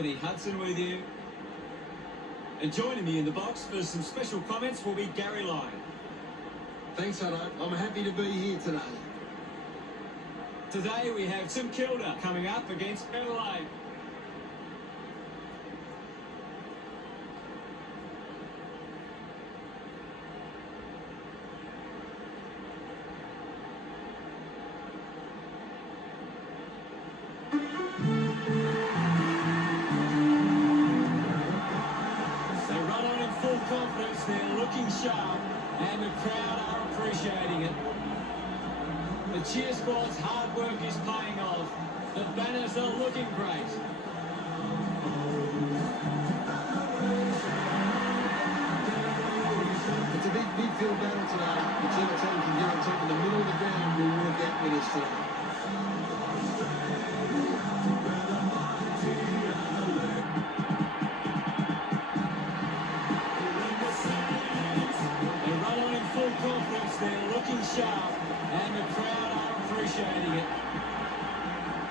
Anthony Hudson with you. And joining me in the box for some special comments will be Gary Lyon. Thanks, Adelaide. I'm happy to be here today. Today we have St Kilda coming up against Adelaide. Confidence, they're looking sharp and the crowd are appreciating it. The cheer squad's hard work is paying off. The banners are looking great. It's a big midfield battle today. Whichever team can get on top in the middle of the ground will work out winners today. Confidence, they're looking sharp and the crowd are appreciating it.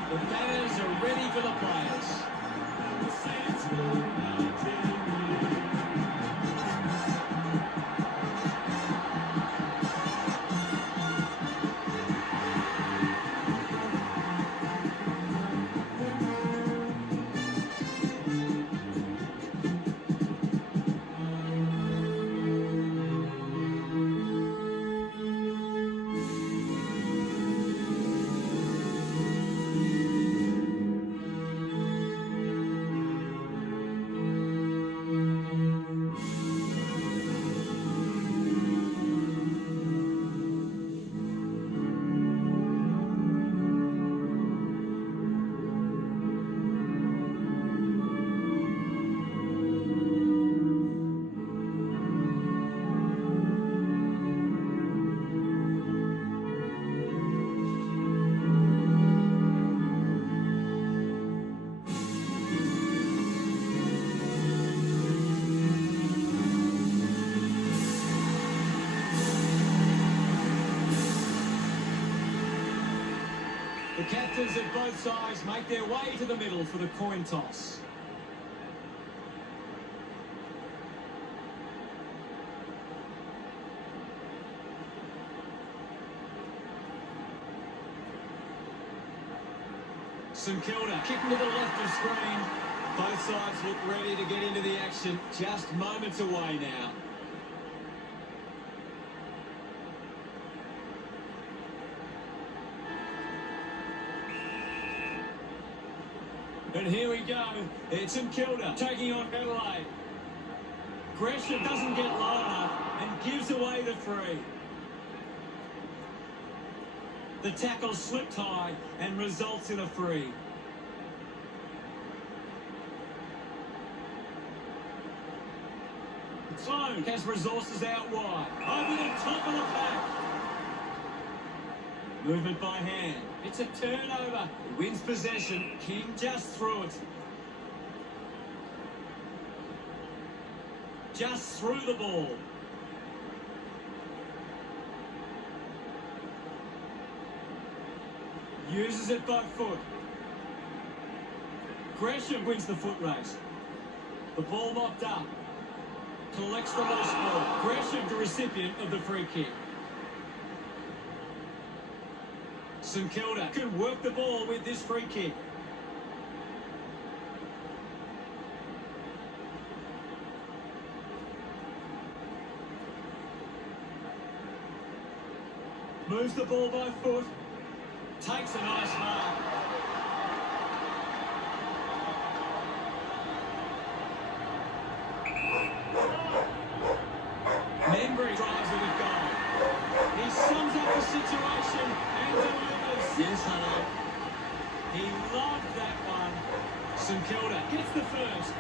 The banners are ready for the players. The captains of both sides make their way to the middle for the coin toss. St Kilda kicking to the left of screen. Both sides look ready to get into the action. Just moments away now. And here we go. It's St Kilda taking on Adelaide. Gresham doesn't get low enough and gives away the free. The tackle slipped high and results in a free. Sloan has resources out wide. Over the top of the pack. Movement by hand. It's a turnover. He wins possession. King just threw it. Just threw the ball. Uses it by foot. Gresham wins the foot race. The ball mopped up. Collects the loose ball. Gresham, the recipient of the free kick. St Kilda can work the ball with this free kick. Moves the ball by foot. Takes a nice mark. Membry drives it with goal. He sums up the situation and delivers. Yes, hello. He loved that one. St Kilda gets the first.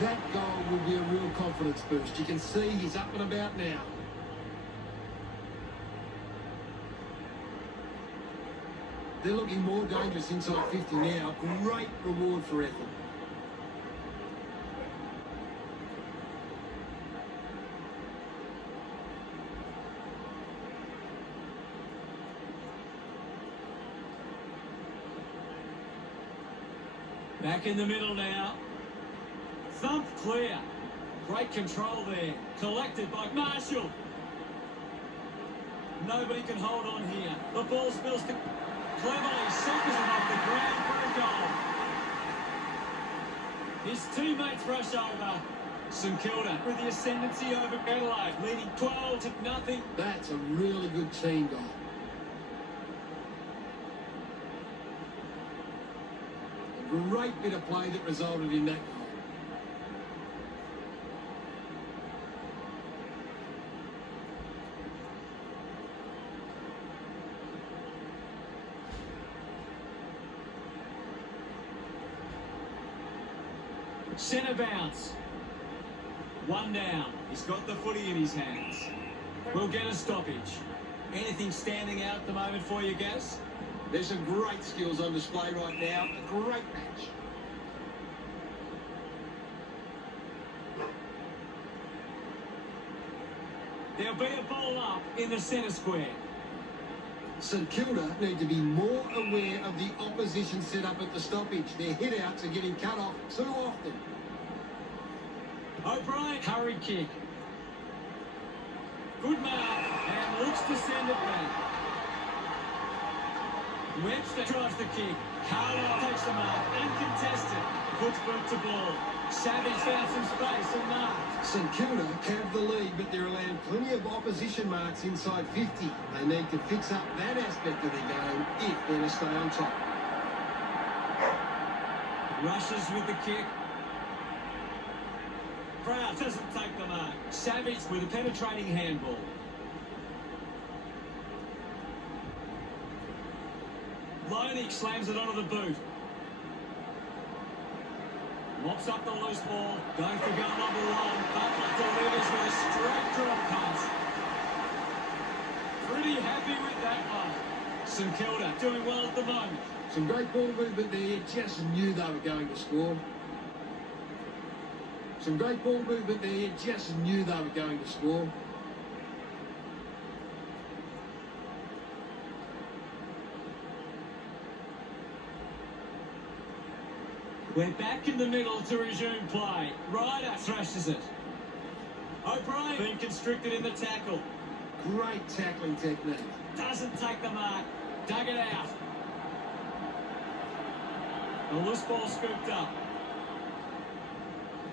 That goal will be a real confidence boost. You can see he's up and about now. They're looking more dangerous inside 50 now. Great reward for effort. Back in the middle now. Thumped clear. Great control there. Collected by Marshall. Nobody can hold on here. The ball spills to cleverly sockers it off the ground for a goal. His teammates rush over. St Kilda with the ascendancy over Adelaide, leading 12-0. That's a really good team goal. A great bit of play that resulted in that goal. Centre bounce. One down. He's got the footy in his hands. We'll get a stoppage. Anything standing out at the moment for you, Gaz? There's some great skills on display right now. A great match. There'll be a ball up in the centre square. St Kilda need to be more aware of the opposition set up at the stoppage. Their hit-outs are getting cut off too often. O'Brien, hurry kick. Good mark, and looks to send it back. Webster drives the kick. Carlisle takes the mark, uncontested. Puts boot to ball. Savage found some space and marks. St Kilda have the lead, but they're allowing plenty of opposition marks inside 50. They need to fix up that aspect of their game if they're to stay on top. Rushes with the kick. Proud doesn't take the mark. Savage with a penetrating handball. Loney slams it onto the boot. Mops up the loose ball. Going for goal number one. Butler delivers with a straight drop pass. Pretty happy with that one. St Kilda doing well at the moment. Some great ball movement there. Just knew they were going to score. Some great ball movement there. Just knew they were going to score. We're back in the middle to resume play. Ryder thrashes it. O'Brien being constricted in the tackle. Great tackling technique. Doesn't take the mark. Dug it out. The loose ball scooped up.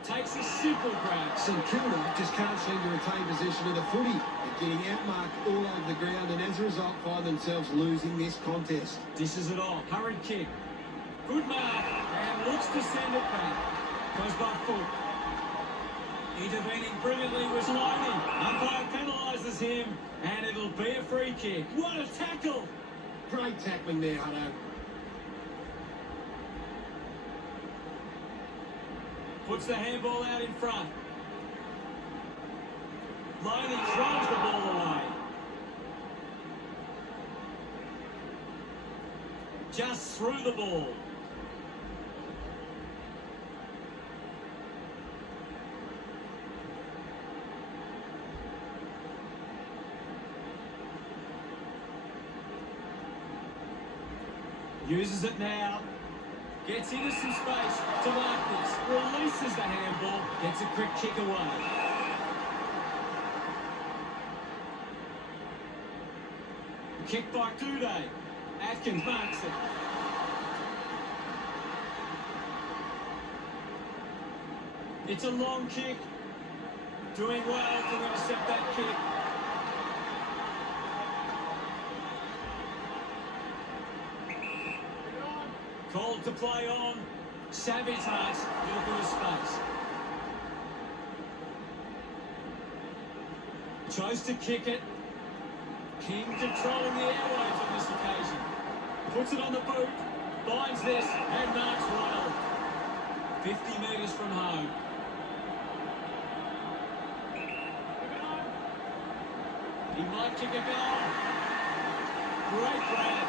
Takes a simple grab. St Kilda just can't seem to retain possession of the footy. They're getting outmarked all over the ground and as a result find themselves losing this contest. Dishes it off. Hurried kick. Good mark. And looks to send it back. Goes by foot. Intervening brilliantly was Loney. Umpire penalises him. And it'll be a free kick. What a tackle! Great tackling there, Hutto. Puts the handball out in front. Loney throws the ball away. Just through the ball. Uses it now. Gets into some space to mark this. Releases the handball. Gets a quick kick away. Kick by Duday. Atkins marks it. It's a long kick. Doing well to intercept that kick. Called to play on. Savage marks. Little bit of space. Chose to kick it. King controlling the airwaves on this occasion. Puts it on the boot. Binds this and marks well. 50 metres from home. He might kick a goal. Great grab.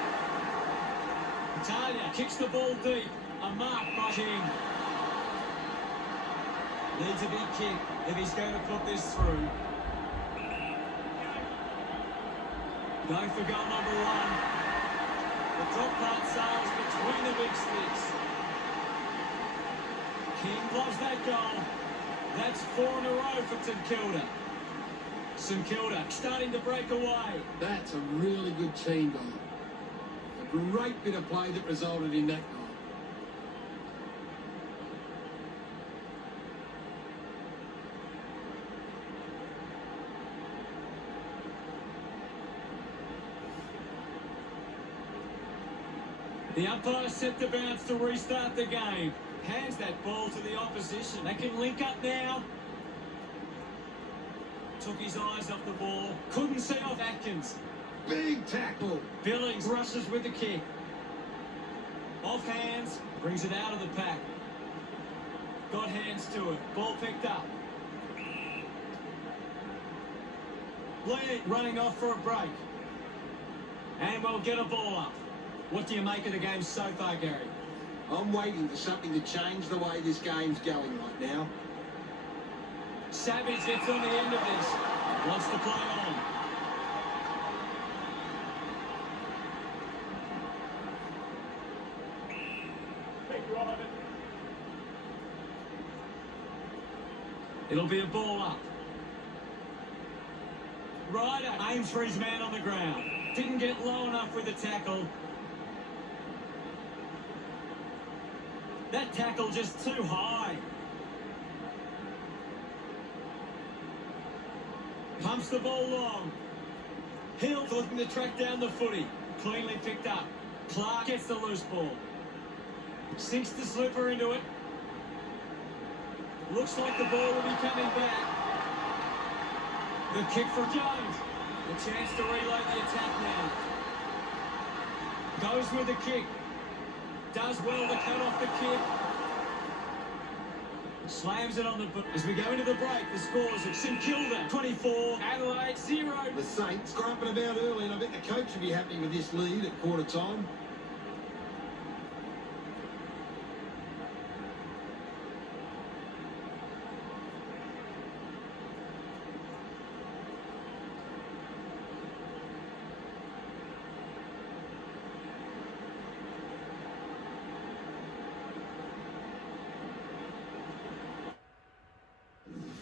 Italia kicks the ball deep. A mark by King. Needs a big kick if he's going to put this through. Going for goal number one. The top part sails between the big sticks. King loves that goal. That's 4 in a row for St Kilda. St Kilda starting to break away. That's a really good team goal. A great bit of play that resulted in that goal. The umpire set the bounce to restart the game. Hands that ball to the opposition. They can link up now. Took his eyes off the ball. Couldn't see off Atkins. Big tackle. Billings rushes with the kick. Off hands. Brings it out of the pack. Got hands to it. Ball picked up. Lee running off for a break. And we'll get a ball up. What do you make of the game so far, Gary? I'm waiting for something to change the way this game's going right now. Savage gets on the end of this. Wants to play on. It'll be a ball up. Ryder aims for his man on the ground. Didn't get low enough with the tackle. That tackle just too high. Pumps the ball long. Hill looking to track down the footy. Cleanly picked up. Clark gets the loose ball. Sinks the slipper into it. Looks like the ball will be coming back. The kick from Jones. A chance to reload the attack now. Goes with the kick. Does well to cut off the kick. Slams it on the boot. As we go into the break, the scores of St Kilda 24, Adelaide 0. The Saints scrapping about early, and I bet the coach would be happy with this lead at quarter time.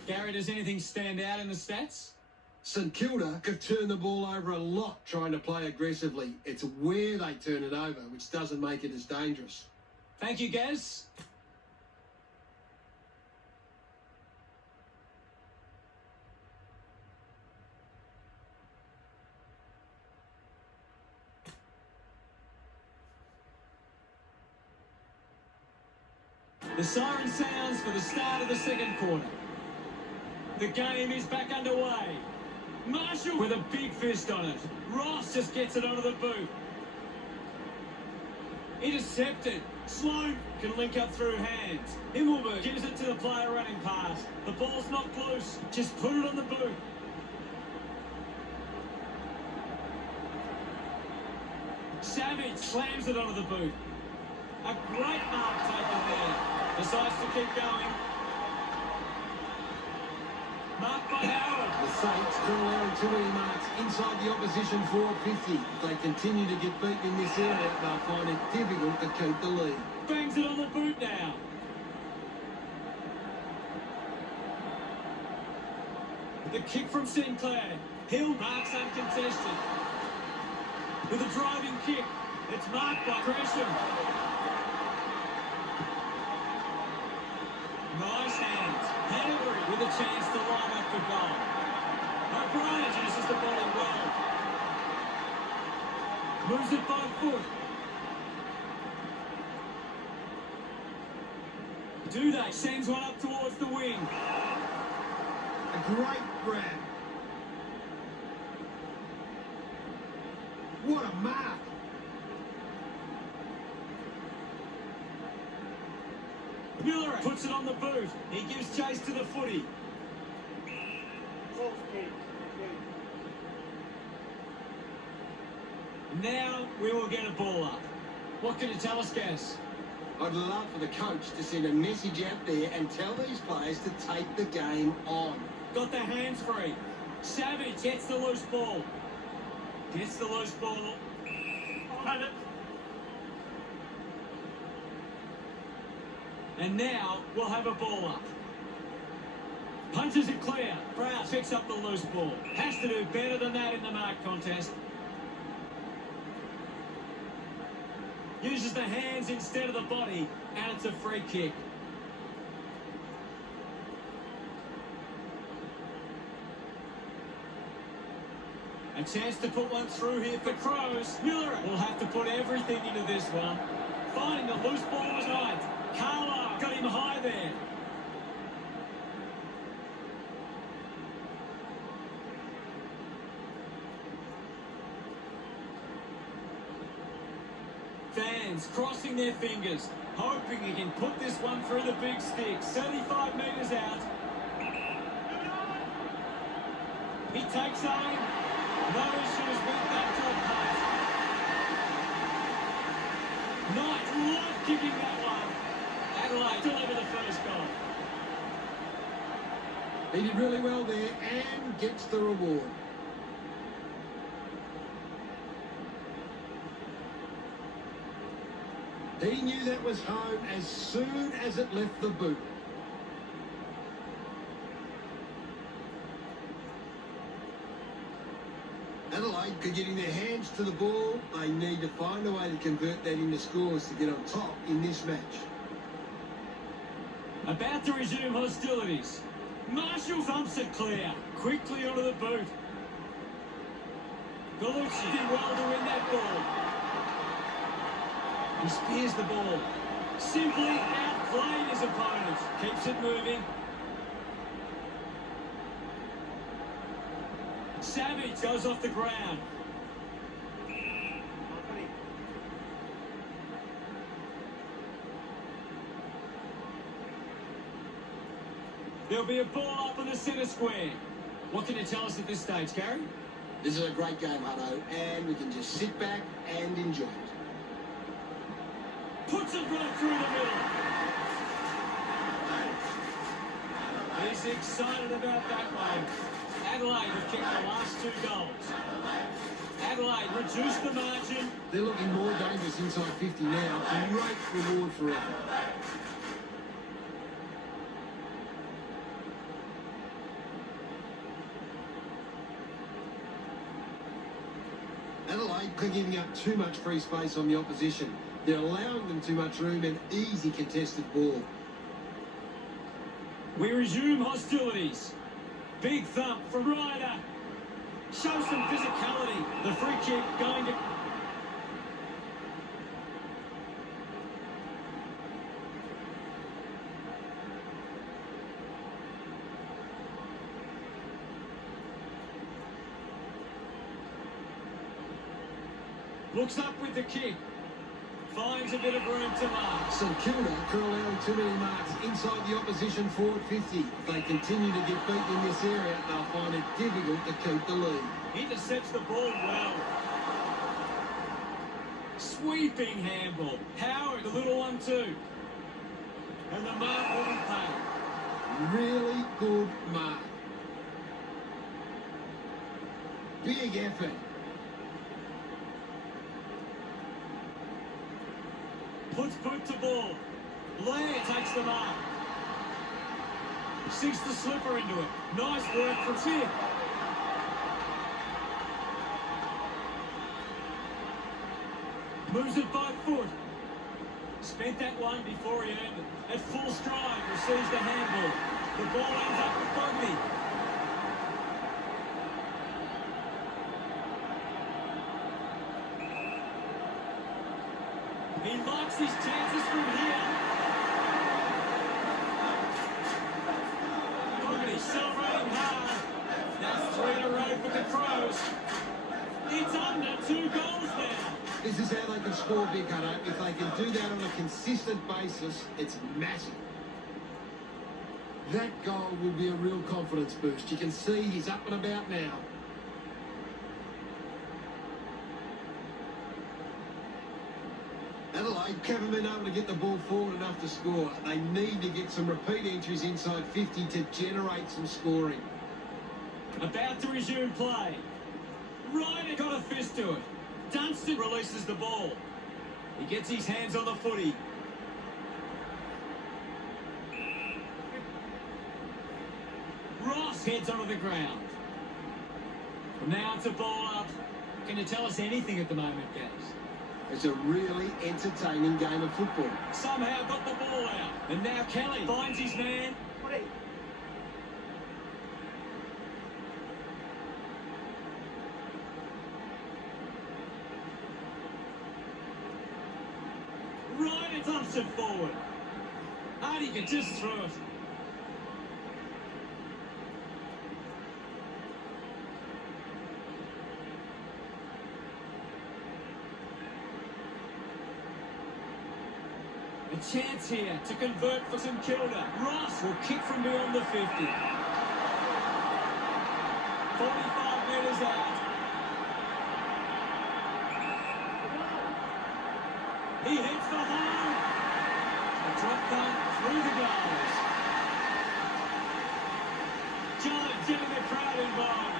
Gary, does anything stand out in the stats? St Kilda could turn the ball over a lot trying to play aggressively. It's where they turn it over, which doesn't make it as dangerous. Thank you, Gaz. The siren sounds for the start of the second quarter. The game is back underway. Marshall with a big fist on it. Ross just gets it onto the boot. Intercepted. Sloan can link up through hands. Himmelberg gives it to the player running past. The ball's not close. Just put it on the boot. Savage slams it onto the boot. A great mark taken there. Decides to keep going. Mark by Howard. The Saints still allowing too many marks inside the opposition forward 50. If they continue to get beaten in this area, they'll find it difficult to keep the lead. Bangs it on the boot now. The kick from Sinclair. Hill marks uncontested. With a driving kick. It's marked by Gresham. Nice hands. Cattery with a chance to line up for goal. O'Brien uses the ball well. Moves it by foot. Duday sends one up towards the wing. A great grab. What a mark. Miller puts it on the boot. He gives chase to the footy. Now we will get a ball up. What can you tell us, Gaz? I'd love for the coach to send a message out there and tell these players to take the game on. Got their hands free. Savage gets the loose ball. Gets the loose ball. Had it. And now we'll have a ball up. Punches it clear. Prowse picks up the loose ball. Has to do better than that in the mark contest. Uses the hands instead of the body, and it's a free kick. A chance to put one through here for Crows. Muller will have to put everything into this one. Finding the loose ball was right. Carlo got him high there. Fans crossing their fingers, hoping he can put this one through the big stick. 75 metres out. He takes aim. No issues with that to a punt. Knight love kicking that one. Adelaide deliver the first goal. He did really well there and gets the reward. He knew that was home as soon as it left the boot. Adelaide could getting their hands to the ball. They need to find a way to convert that into scores to get on top in this match. About to resume hostilities. Marshall thumps it clear. Quickly onto the boot. Gallucci did well to win that ball. He spears the ball. Simply outplayed his opponent. Keeps it moving. Savage goes off the ground. There'll be a ball up in the centre square. What can you tell us at this stage, Gary? This is a great game, Hutto, and we can just sit back and enjoy it. Puts it right through the middle. He's excited about that one. Adelaide have kicked the last 2 goals. Adelaide reduced the margin. They're looking more dangerous inside 50 now. Great reward for it. Adelaide are giving up too much free space on the opposition. They're allowing them too much room and easy contested ball. We resume hostilities. Big thump from Ryder. Shows some physicality. The free kick going to... Looks up with the kick. Finds a bit of room to mark. So Kilda are allowing too many marks inside the opposition forward 50. If they continue to get beaten in this area, they'll find it difficult to keep the lead. Intercepts the ball well. Sweeping handball. Howard, the little one too. And the mark will be paid. Really good mark. Big effort. Puts boot to ball. Lair takes the mark. Sinks the slipper into it. Nice work from Tiff. Moves it by foot. Spent that one before he earned it. At full stride, receives the handball. The ball ends up with Bugby. He likes his chances from here. Bugby celebrating hard. That's 3 in a row for the Crows. It's under 2 goals now. This is how they can score big, Hutto. If they can do that on a consistent basis, it's massive. That goal will be a real confidence boost. You can see he's up and about now. Adelaide haven't been able to get the ball forward enough to score. They need to get some repeat entries inside 50 to generate some scoring. About to resume play. Ryder got a fist to it. Dunstan releases the ball. He gets his hands on the footy. heads onto the ground. Now it's a ball up. Can you tell us anything at the moment, Gaz? It's a really entertaining game of football. Somehow got the ball out. And now Kelly finds his man. Right, it dumps it forward. Hardy can just throw it. A chance here to convert for some Kilda. Ross will kick from beyond the 50. 45 metres out. He hits for home. A drop punt through the goals. Giants getting the crowd involved.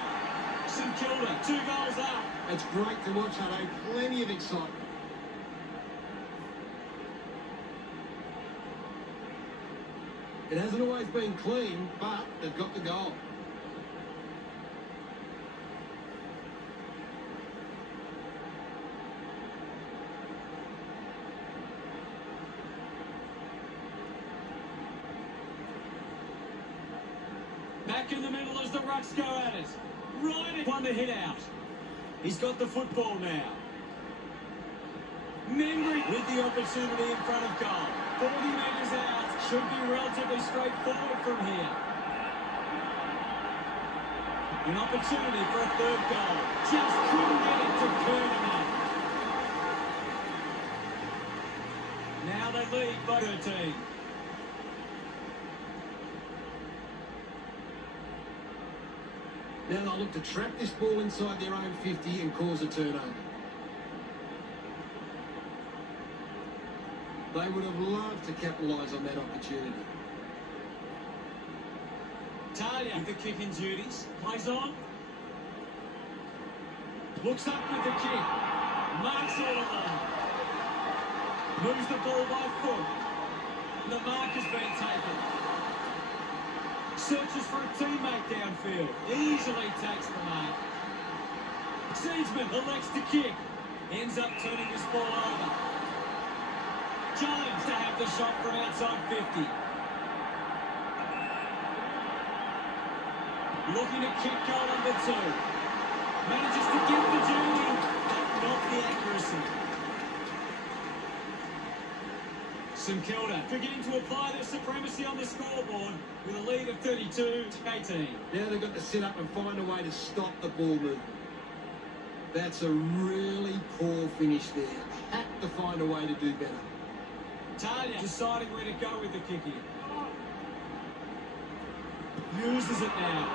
St Kilda, 2 goals up. It's great to watch, Hutto. Plenty of excitement. It hasn't always been clean, but they've got the goal. Back in the middle as the Rucks go at it. Right, won the hit out. He's got the football now. Membry with the opportunity in front of goal. 40 metres out. Should be relatively straightforward from here. An opportunity for a third goal. Just couldn't get it to Curtin. Now they lead by 13. Now they'll look to trap this ball inside their own 50 and cause a turnover. They would have loved to capitalise on that opportunity. Talia with the kicking duties. Plays on. Looks up with the kick. Marks all along. Moves the ball by foot. The mark has been taken. Searches for a teammate downfield. Easily takes the mark. Seedsman elects to kick. Ends up turning this ball over. Jones to have the shot from outside 50. Looking to kick goal number 2. Manages to get the journey, but not the accuracy. St Kilda beginning to apply their supremacy on the scoreboard with a lead of 32-18. Now they've got to sit up and find a way to stop the ball movement. That's a really poor finish there. Had to find a way to do better. Talia deciding where to go with the kicking. Uses it now.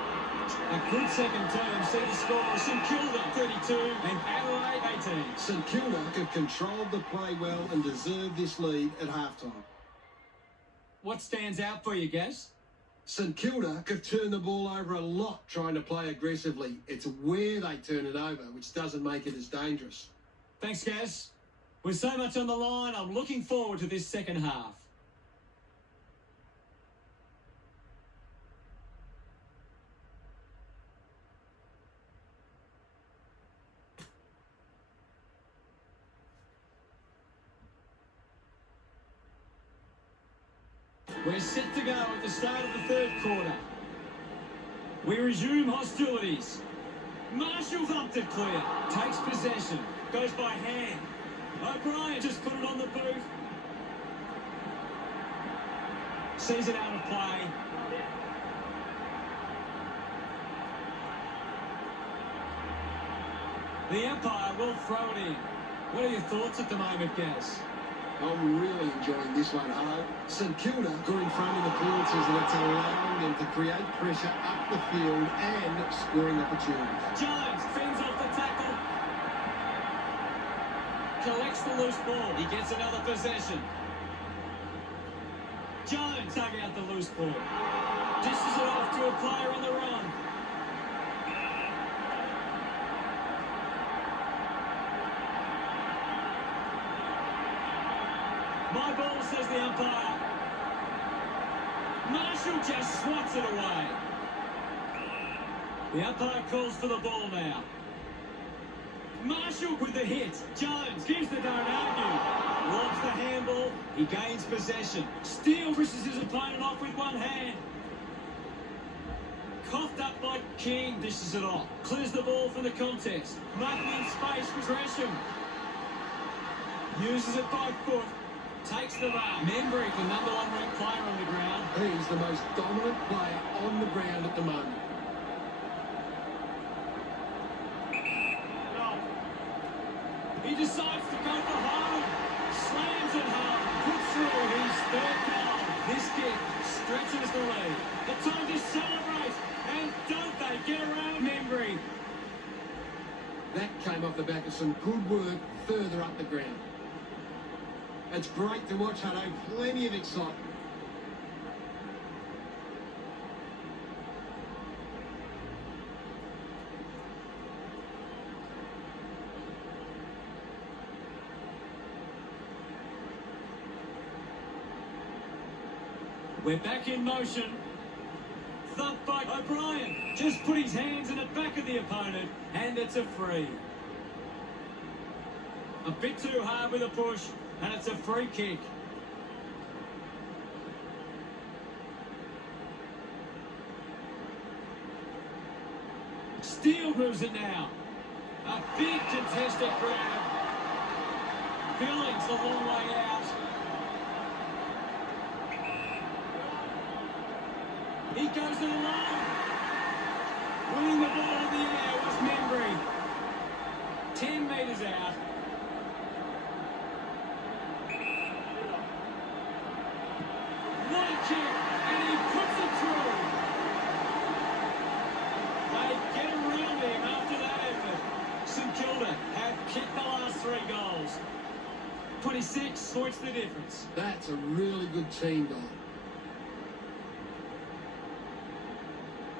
A good second term. See the score. St Kilda 32 and Adelaide 18. St Kilda have controlled the play well and deserved this lead at halftime. What stands out for you, Gaz? St Kilda could turn the ball over a lot trying to play aggressively. It's where they turn it over, which doesn't make it as dangerous. Thanks, Gaz. With so much on the line, I'm looking forward to this second half. We're set to go at the start of the third quarter. We resume hostilities. Marshall thumped it clear. Takes possession. Goes by hand. O'Brien just put it on the boot. Sees it out of play. The umpire will throw it in. What are your thoughts at the moment, Gaz? I'm really enjoying this one, Hutto. St Kilda got in front of the penalties and it's allowing them to create pressure up the field and scoring opportunities. Jones fends off the tackle. Collects the loose ball. He gets another possession. Jones dug out the loose ball. Dishes it off to a player on the run. My ball, says the umpire. Marshall just swats it away. The umpire calls for the ball now. Marshall with the hit. Jones gives the don't argue. Lobs the handball. He gains possession. Steele pushes his opponent off with one hand. Coughed up by King. Dishes it off. Clears the ball from the contest. Marking in space for Gresham. Uses it by foot. Takes the run. Membry, the number 1 ranked player on the ground. He's the most dominant player on the ground at the moment. He decides to go for home. Slams it home. Puts through his third goal. This kick stretches the lead. The time to celebrate. And don't they get around Membry? That came off the back of some good work further up the ground. It's great to watch, Hutto. Plenty of excitement. We're back in motion. Thump by O'Brien. Just put his hands in the back of the opponent, and it's a free. A bit too hard with a push, and it's a free kick. Steele moves it now. A big contested grab. Billings a long way out. He goes it alone. Winning the ball in the air was Membry. 10 metres out. What a kick, and he puts it through. They get around him after that effort. St Kilda have kicked the last 3 goals. 26 points the difference. That's a really good team goal.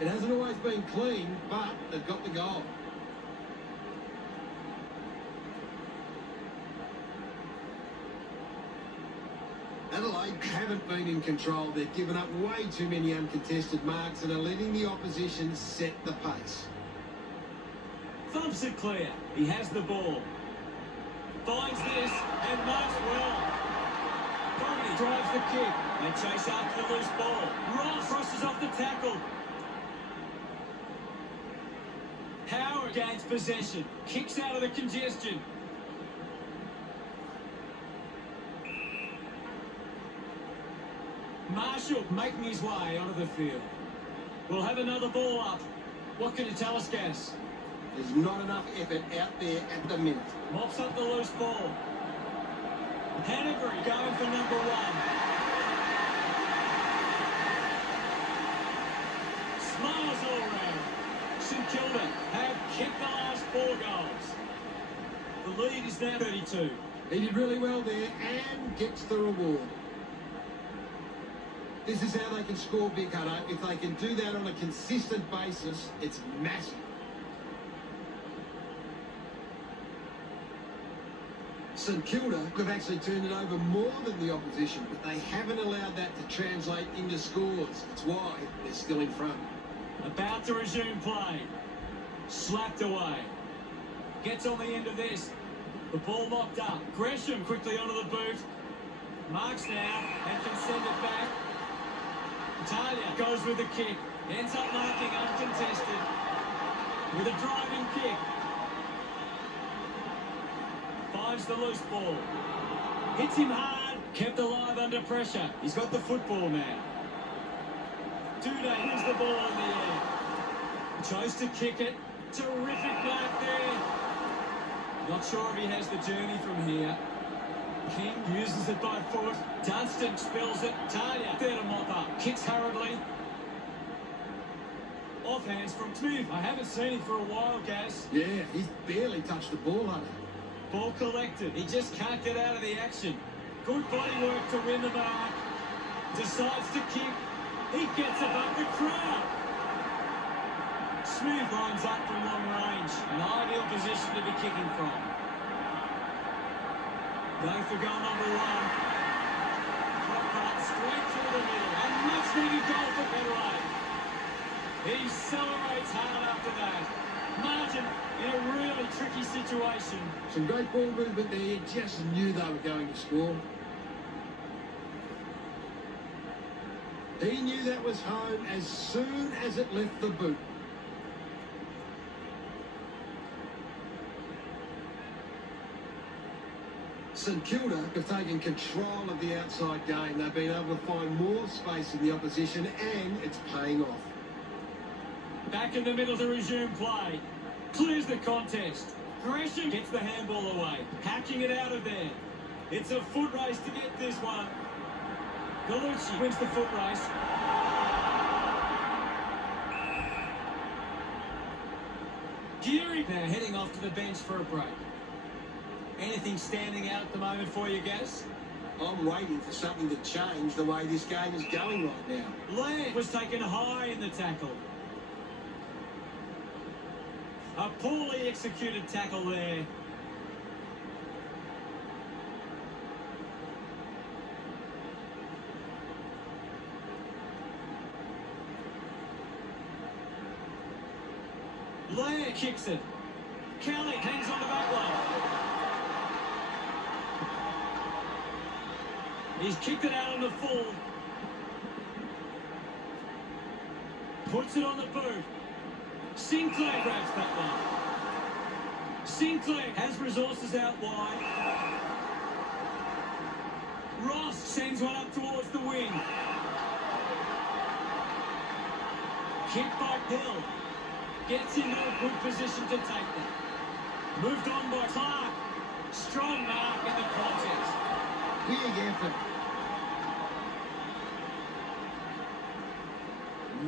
It hasn't always been clean, but they've got the goal. Adelaide haven't been in control. They've given up way too many uncontested marks and are letting the opposition set the pace. Thumps it clear. He has the ball. Finds this and marks well. Doherty drives the kick. They chase after the loose ball. Ross crosses off the tackle. Howard gains possession. Kicks out of the congestion. Marshall making his way onto the field. We'll have another ball up. What can you tell us, Gas? There's not enough effort out there at the minute. Mops up the loose ball. Hanbury going for number 1. Smiles all round. St Kilda have kicked the last 4 goals. The lead is now 32. He did really well there and gets the reward. This is how they can score big, Hutto. If they can do that on a consistent basis, it's massive. St Kilda have actually turned it over more than the opposition, but they haven't allowed that to translate into scores. It's why they're still in front. About to resume play. Slapped away. Gets on the end of this. The ball locked up. Gresham quickly onto the boot. Marks now and can send it back. Talia goes with the kick. Ends up marking uncontested. With a driving kick. Finds the loose ball. Hits him hard. Kept alive under pressure. He's got the football now. Duda wins the ball in the air. Chose to kick it. Terrific mark there. Not sure if he has the journey from here. King uses it by foot. Dunstan spills it. Talia there to mop up. Kicks hurriedly. Off hands from Smith. I haven't seen him for a while, Gaz. Yeah, he's barely touched the ball, Hutto. Ball collected. He just can't get out of the action. Good body work to win the mark. Decides to kick. He gets above the crowd. Smooth lines up from long range. An ideal position to be kicking from. Going for goal number 1. Drop pass straight through the middle. A much needed goal for Cattery. He celebrates hard after that. Martin in a really tricky situation. Some great ball movement there. You just knew they were going to score. He knew that was home as soon as it left the boot. St Kilda have taken control of the outside game. They've been able to find more space in the opposition, and it's paying off. Back in the middle to resume play. Clears the contest. Gresham gets the handball away. Hacking it out of there. It's a foot race to get this one. Gallucci wins the foot race. Geary now heading off to the bench for a break. Anything standing out at the moment for you, Gaz? I'm waiting for something to change the way this game is going right now. Laird was taken high in the tackle. A poorly executed tackle there. Laird kicks it. Kelly hangs on the back line. He's kicked it out on the full. Puts it on the boot. Sinclair grabs that one. Sinclair has resources out wide. Ross sends one up towards the wing. Kick by Hill. Gets into a good position to take that. Moved on by Clark. Strong mark in the contest. Big effort.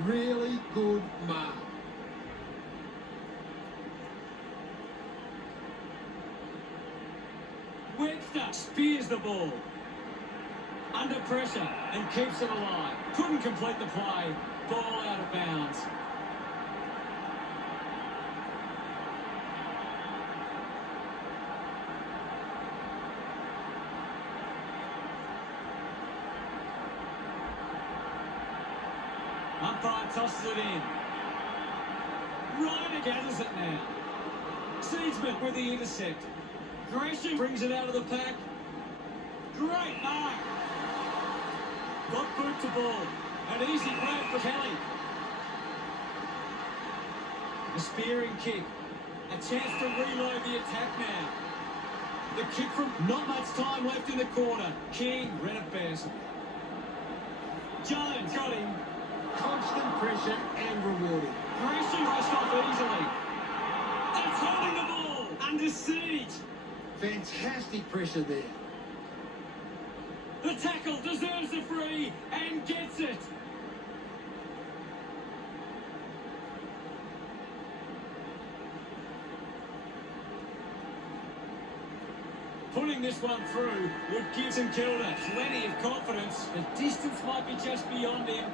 Really good mark. Webster spears the ball. Under pressure and keeps it alive. Couldn't complete the play. Ball out of bounds. Umpire tosses it in. Ryder gathers it now. Seedsman with the intercept. Gresham brings it out of the pack. Great mark. Got boot to ball. An easy grab for Kelly. A spearing kick. A chance to reload the attack now. The kick from not much time left in the corner. King read it best. Jones got him. Constant pressure and rewarding. Gresham rushed off easily. That's holding the ball. Under siege. Fantastic pressure there. The tackle deserves a free and gets it. Putting this one through would give St Kilda plenty of confidence. The distance might be just beyond him.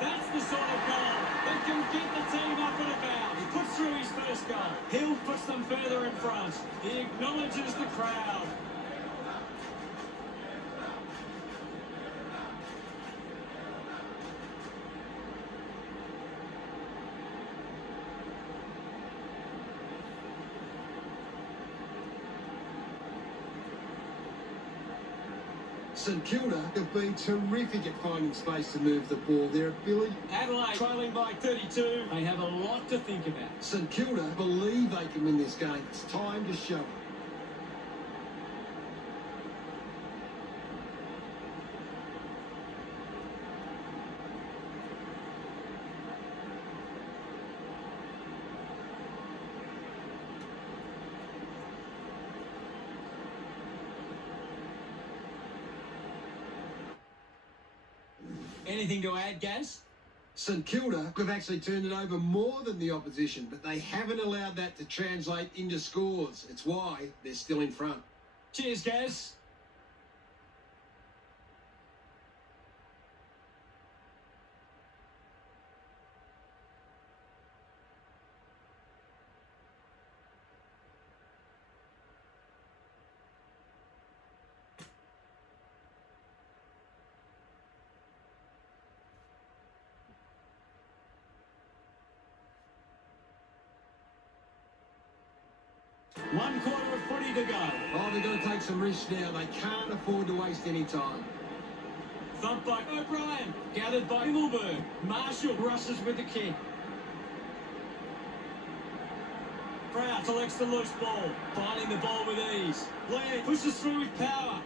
That's the sort of goal that can get the team up and about. He puts through his first goal. Hill puts them further in front. He acknowledges the crowd. St Kilda have been terrific at finding space to move the ball. Their ability... Adelaide trailing by 32. They have a lot to think about. St Kilda believe they can win this game. It's time to show it. Anything to add, Gaz? St Kilda have actually turned it over more than the opposition, but they haven't allowed that to translate into scores. It's why they're still in front. Cheers, Gaz. 1 quarter of footy to go. Oh, they've got to take some risks now. They can't afford to waste any time. Thumped by O'Brien. Gathered by Himmelberg. Marshall rushes with the kick. Proud collects the loose ball. Finding the ball with ease. Blair pushes through with power.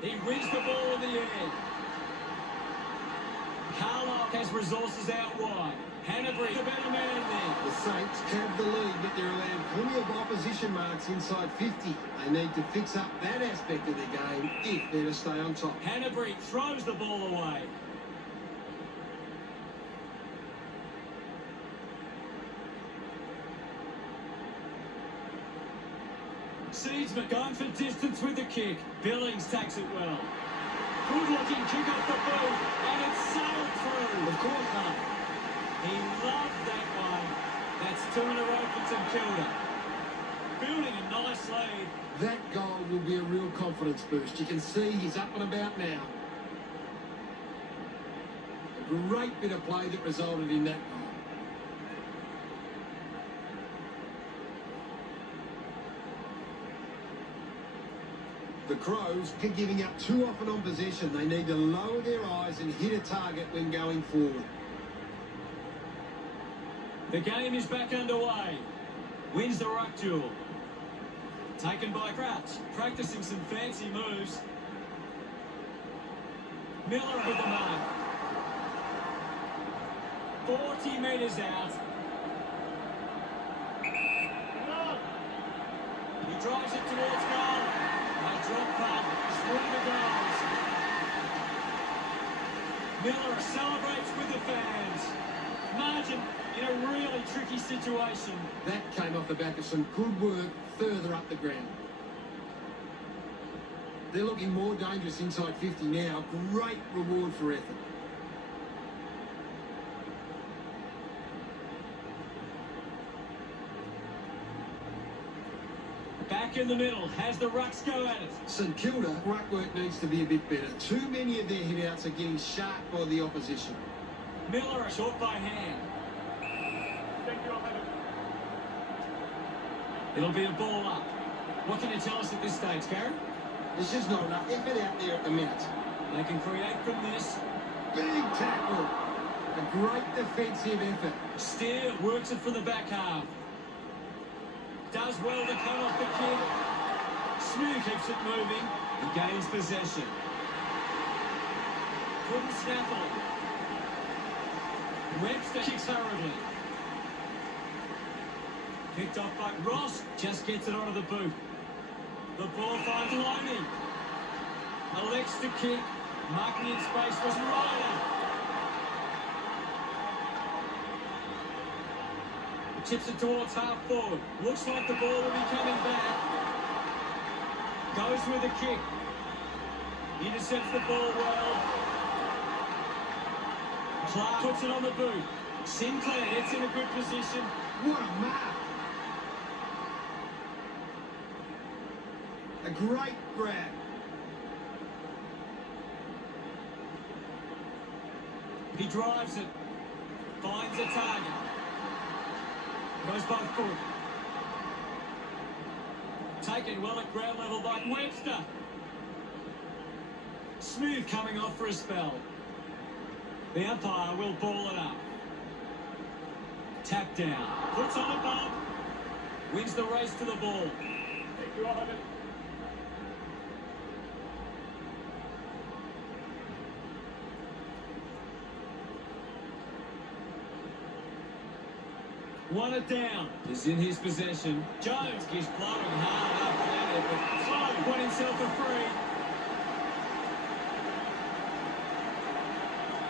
He wins the ball in the air. Carlisle has resources out wide. Hanbury, the better man there. The Saints have the lead, but they're allowed plenty of opposition marks inside 50. They need to fix up that aspect of their game if they're to stay on top. Hanbury throws the ball away. Seedsman going for distance with the kick. Billings takes it well. Good looking kick off the boot, and it's sailed through. Of course not. He loved that one. That's 2 in a row for St Kilda. Building a nice lead. That goal will be a real confidence boost. You can see he's up and about now. A great bit of play that resulted in that goal. The Crows are giving up too often on possession. They need to lower their eyes and hit a target when going forward. The game is back underway. Wins the ruck duel. Taken by Crouch. Practicing some fancy moves. Miller with the mark. 40 metres out. He drives it towards goal. A drop punt is one of the goals. Miller celebrates with the fans. Margin in a really tricky situation. That came off the back of some good work further up the ground. They're looking more dangerous inside 50 now. Great reward for effort. Back in the middle, has the rucks go at it. St Kilda, ruck work needs to be a bit better. Too many of their hitouts are getting sharp by the opposition. Miller short by hand. It'll be a ball up. What can you tell us at this stage, Karen? There's just not enough effort out there at the minute. They can create from this. Big tackle. A great defensive effort. Steer works it from the back half. Does well to cut off the kick. Smooth keeps it moving. He gains possession. Couldn't snaffle it. Webster kicks hurriedly. Picked off by Ross. Just gets it onto the boot. The ball finds Loney. Elects to kick. Marking in space was Ryder. Chips it towards half forward. Looks like the ball will be coming back. Goes with a kick. Intercepts the ball well. Clark puts it on the boot. Sinclair gets in a good position. What a mark. A great grab. He drives it. Finds a target. Goes by foot. Taken well at ground level by Webster. Smooth coming off for a spell. The umpire will ball it up. Tap down. Puts on a bump. Wins the race to the ball. Thank you, Ivan. Won it down. Is in his possession. Jones keeps blowing hard after that effort. Sloan won himself a free.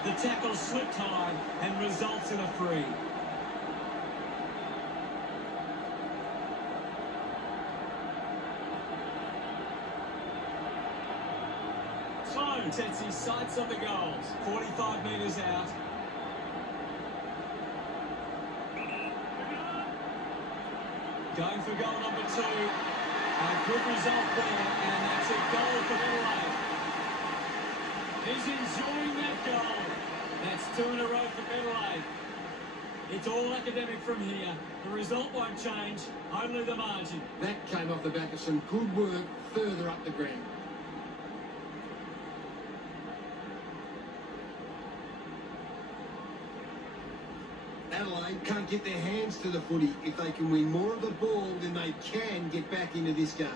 The tackle slipped high and results in a free. Sloan sets his sights on the goals. 45 metres out. Going for goal number 2. A good result there, and that's a goal for Adelaide. He's enjoying that goal. That's 2 in a row for Adelaide. It's all academic from here. The result won't change, only the margin. That came off the back of some good work further up the ground. Adelaide can't get their hands to the footy. If they can win more of the ball, then they can get back into this game.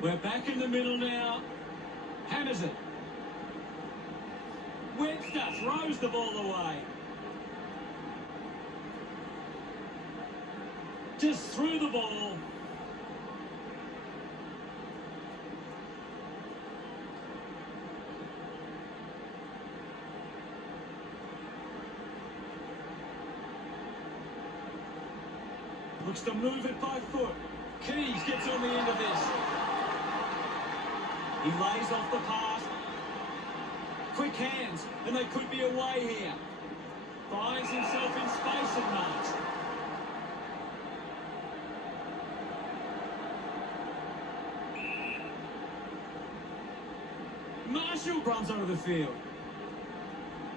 We're back in the middle now. Hammers it. Webster throws the ball away. Just threw the ball. Looks to move it by foot. Keys gets on the end of this. He lays off the pass. Quick hands, and they could be away here. Finds himself in space and marks. Marshall runs onto the field.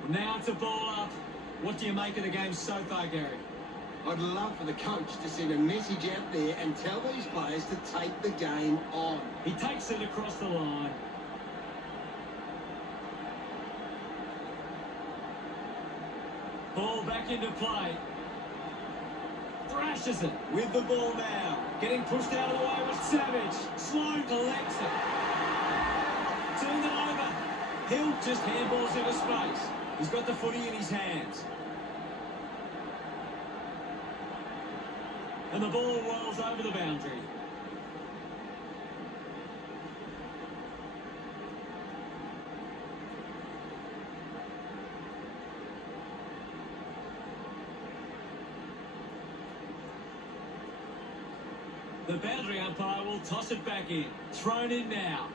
Now it's a ball up. What do you make of the game so far, Gary? I'd love for the coach to send a message out there and tell these players to take the game on. He takes it across the line. Ball back into play. Thrashes it with the ball now. Getting pushed out of the way was Savage. Sloan collects it. Turned it over. Hill just handballs into space. He's got the footy in his hands. And the ball rolls over the boundary. The boundary umpire will toss it back in. Thrown in now.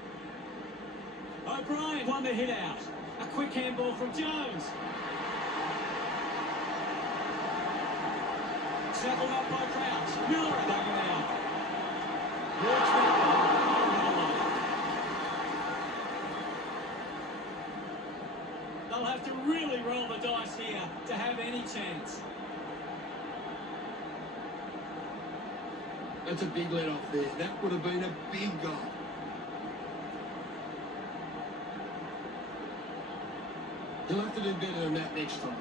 O'Brien won the hit out. A quick handball from Jones. Tackled up by Crouch. Miller dug it out. Walks back. They'll have to really roll the dice here to have any chance. That's a big let off there. That would have been a big goal. He'll have to do better than that next time.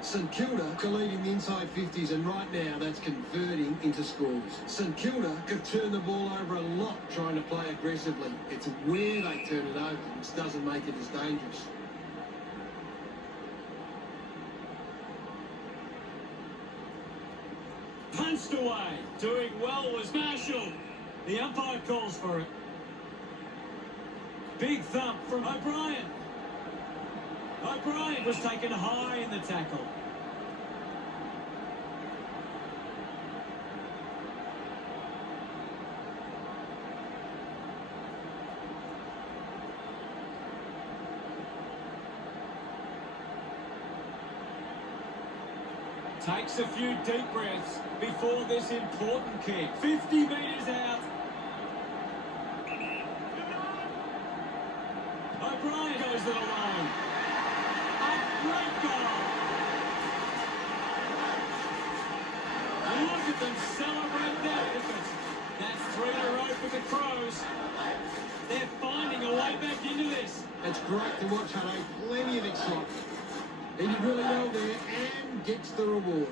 St Kilda are leading the inside 50s, and right now that's converting into scores. St Kilda could turn the ball over a lot trying to play aggressively. It's where they turn it over which doesn't make it as dangerous. Punched away. Doing well was Marshall. The umpire calls for it. Big thump from O'Brien. O'Brien was taken high in the tackle. Takes a few deep breaths before this important kick. 50 metres out. O'Brien goes it alone. A great goal. And look at them celebrate their efforts. That's 3 in a row for the Crows. They're finding a way back into this. It's great to watch, Hutto. Plenty of excitement. He did really well there and gets the reward.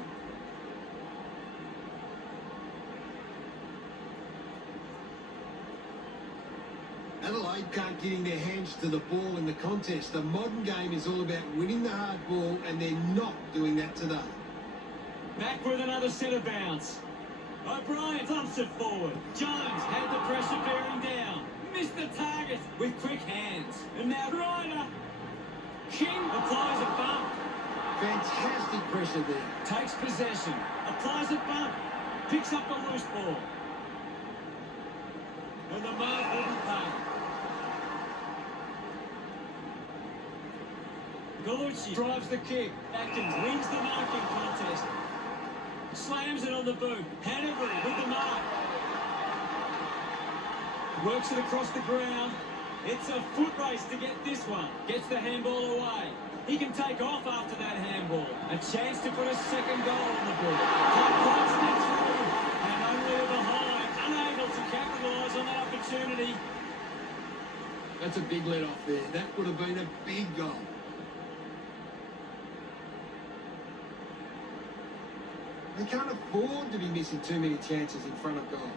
Adelaide can't get in their hands to the ball in the contest. The modern game is all about winning the hard ball, and they're not doing that today. Back with another centre bounce. O'Brien thumps it forward. Jones had the pressure bearing down. Missed the target with quick hands. And now Ryder. King applies a bump. Fantastic pressure there. Takes possession. Applies a bump. Picks up the loose ball. And the mark will be paid. Gallucci drives the kick. Atkins wins the marking contest. Slams it on the boot. Hanbury with the mark. Works it across the ground. It's a foot race to get this one. Gets the handball away. He can take off after that handball. A chance to put a second goal on the board. Puts it through, and only behind, unable to capitalise on that opportunity. That's a big let-off there. That would have been a big goal. They can't afford to be missing too many chances in front of goal.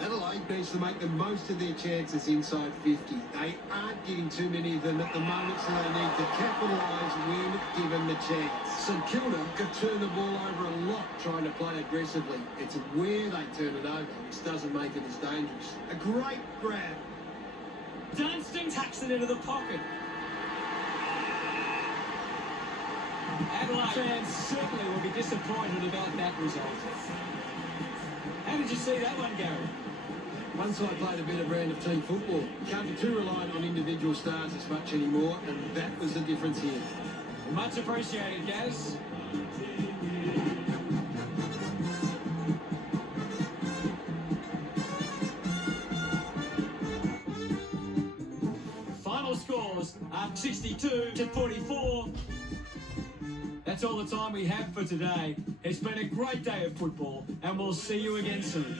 Adelaide needs to make the most of their chances inside 50. They aren't getting too many of them at the moment, so they need to capitalise when given the chance. St Kilda could turn the ball over a lot trying to play aggressively. It's where they turn it over which doesn't make it as dangerous. A great grab. Dunstan tucks it into the pocket. Adelaide fans certainly will be disappointed about that result. How did you see that one, Gary? Once I played a better brand of team football. Can't be too reliant on individual stars as much anymore, and that was the difference here. Much appreciated, Gaz. Final scores are 62 to 44. That's all the time we have for today. It's been a great day of football, and we'll see you again soon.